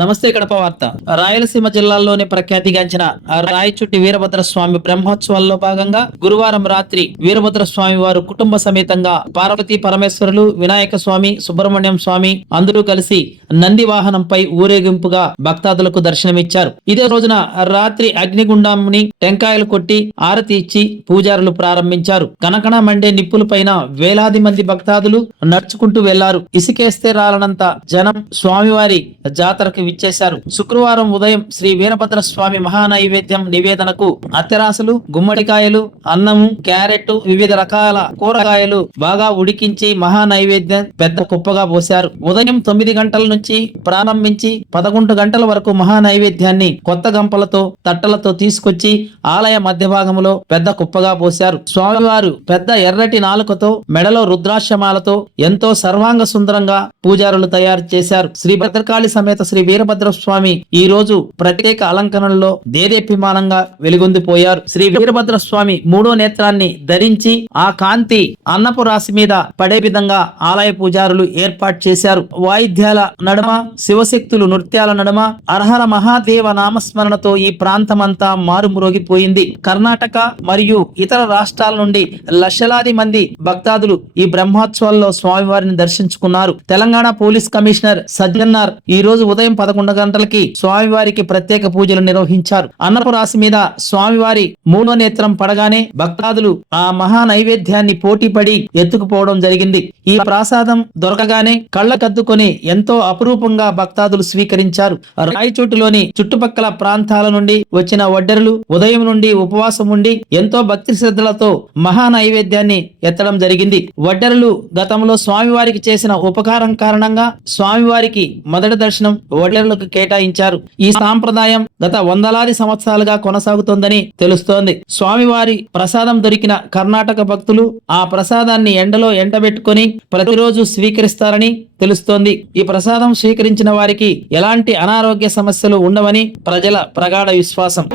నమస్తే కడప వార్త. రాయలసీమ జిల్లాల్లోని ప్రఖ్యాతిగాంచిన రాయచుట్టి వీరభద్ర స్వామి బ్రహ్మోత్సవాల్లో భాగంగా గురువారం రాత్రి వీరభద్ర స్వామి వారు కుటుంబ సమేతంగా పార్వతీ పరమేశ్వరులు, వినాయక స్వామి, సుబ్రహ్మణ్యం స్వామి అందరూ కలిసి నంది వాహనంపై ఊరేగింపుగా భక్తాదులకు దర్శనమిచ్చారు. ఇదే రోజున రాత్రి అగ్నిగుండాన్ని టెంకాయలు కొట్టి ఆరతి ఇచ్చి పూజారులు ప్రారంభించారు. కనకణ మండే నిప్పుల పైన వేలాది మంది భక్తాదులు నడుచుకుంటూ వెళ్లారు. ఇసుకేస్తే రాలనంత జనం స్వామివారి జాతరకు విచ్చేశారు. శుక్రవారం ఉదయం శ్రీ వీరభద్ర స్వామి మహానైవేద్యం నివేదనకు అత్తెరాసులు, గుమ్మడికాయలు, అన్నము, క్యారెట్, వివిధ రకాల కూరగాయలు బాగా ఉడికించి మహానైవేద్యం పెద్ద కుప్పగా పోశారు. ఉదయం 9 గంటల నుంచి ప్రారంభించి 11 గంటల వరకు మహానైవేద్యాన్ని కొత్త గంపలతో తట్టలతో తీసుకొచ్చి ఆలయ మధ్య భాగంలో పెద్ద కుప్పగా పోశారు. స్వామివారు పెద్ద ఎర్రటి నాలుకతో మెడలో రుద్రాక్షమాలతో ఎంతో సర్వాంగ సుందరంగా పూజారులు తయారు చేశారు. శ్రీ భద్రకాళి సమేత శ్రీ వీరభద్ర స్వామి ఈ రోజు ప్రత్యేక అలంకరణలో దేదీప్యమానంగా వెలుగొందిపోయారు. శ్రీ వీరభద్ర స్వామి 3వ నేత్రాన్ని ధరించి ఆ కాంతి అన్నపు రాశి మీద పడే విధంగా ఆలయ పూజారులు ఏర్పాటు చేశారు. వాయిద్యాల నడుమ, శివశక్తులు నృత్యాల నడుమ అర్హర మహాదేవ నామస్మరణతో ఈ ప్రాంతమంతా మారుమ్రోగిపోయింది. కర్ణాటక మరియు ఇతర రాష్ట్రాల నుండి లక్షలాది మంది భక్తాదులు ఈ బ్రహ్మోత్సవాల్లో స్వామివారిని దర్శించుకున్నారు. తెలంగాణ పోలీస్ కమిషనర్ సజ్జన్నార్ ఈ రోజు ఉదయం 11 గంటలకి స్వామివారికి ప్రత్యేక పూజలు నిర్వహించారు. అన్నపు రాశి మీద స్వామివారి 3వ నేత్రం పడగానే భక్తాదులు ఆ మహా నైవేద్యాన్ని పోటీపడి ఎత్తుకుపోవడం జరిగింది. ఈ ప్రసాదం దొరకగానే కళ్ళకద్దుకొని ఎంతో అపురూపంగా భక్తాదులు స్వీకరించారు. రాయచోటిలోని చుట్టుపక్కల ప్రాంతాల నుండి వచ్చిన వడ్డెరులు ఉదయం నుండి ఉపవాసం ఉండి ఎంతో భక్తి శ్రద్ధలతో మహా నైవేద్యాన్ని ఎత్తడం జరిగింది. వడ్డెరులు గతంలో స్వామివారికి చేసిన ఉపకారం కారణంగా స్వామివారికి మొదటి దర్శనం వడ్డెరులకు కేటాయించారు. ఈ సాంప్రదాయం గత వందలాది సంవత్సరాలుగా కొనసాగుతోందని తెలుస్తోంది. స్వామివారి ప్రసాదం దొరికిన కర్ణాటక భక్తులు ఆ ప్రసాదాన్ని ఎండలో ఎండబెట్టుకొని ప్రతిరోజు స్వీకరిస్తారని తెలుస్తోంది. ఈ ప్రసాదం స్వీకరించిన వారికి ఎలాంటి అనారోగ్య సమస్యలు ఉండవని ప్రజల ప్రగాఢ విశ్వాసం.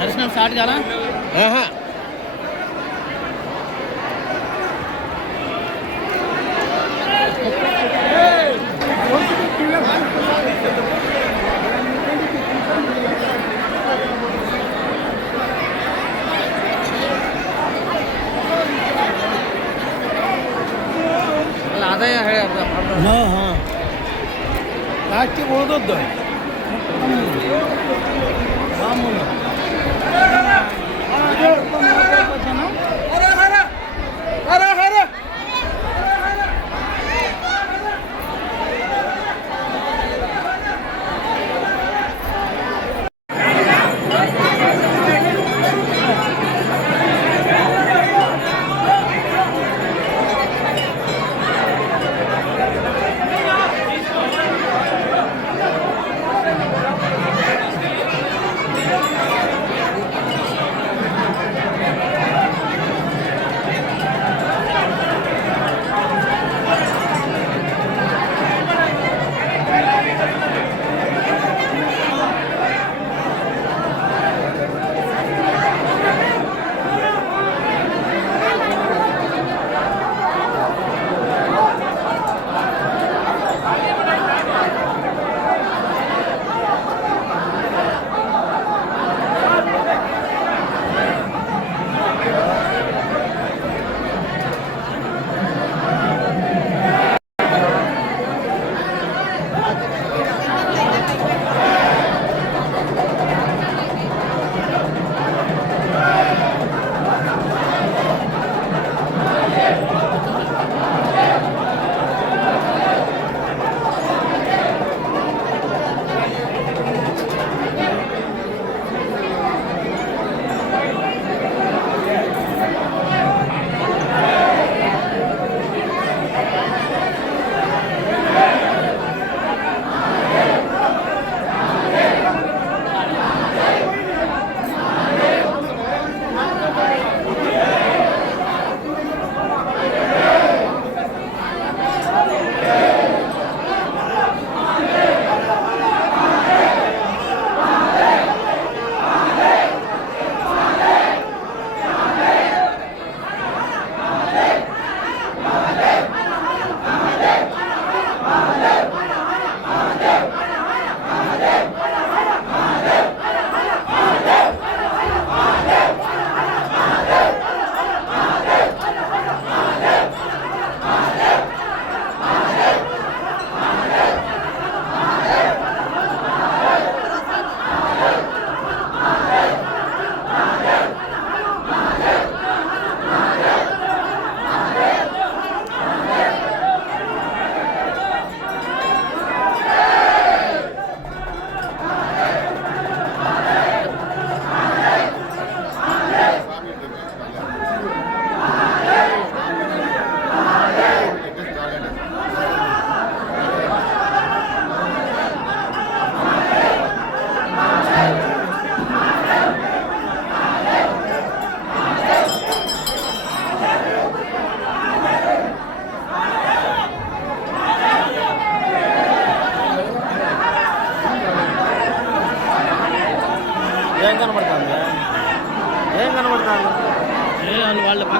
దర్శనం స్టార్ట్ కాలా आधा है हाँ हाँ लास्ट बोलतो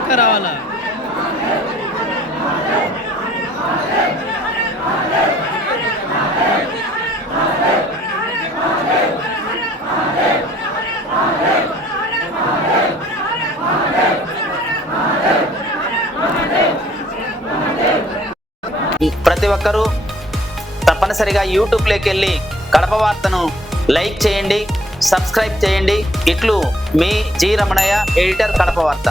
పక్క రావాలా. ప్రతి ఒక్కరూ తప్పనిసరిగా యూట్యూబ్లోకి వెళ్ళి కడప వార్తను లైక్ చేయండి, సబ్స్క్రైబ్ చేయండి. ఇట్లు మీ జి రమణయ్య, ఎడిటర్, కడప వార్త.